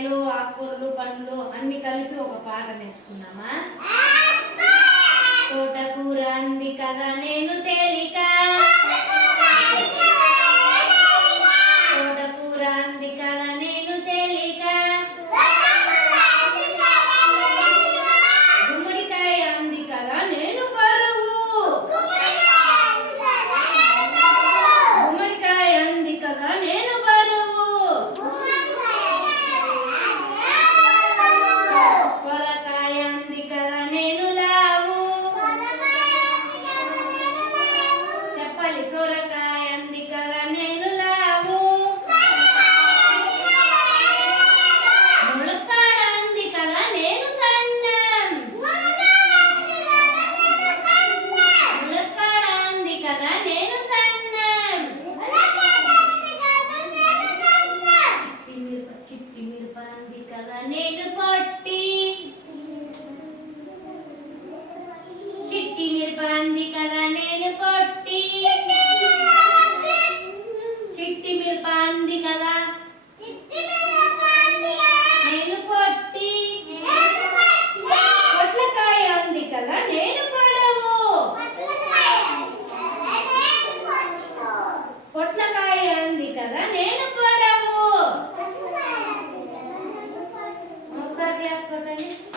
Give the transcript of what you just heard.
కాయలు ఆకుకూరలు పండ్లు అన్ని కలిపి ఒక పాట నేర్చుకున్నామా తోటకూర అంది కదా నేను తేలిక తిమిరి పంది కదా నేను పొట్టి. చిట్టి మిరపంది కదా నేను పొట్టి. याच प्रकारे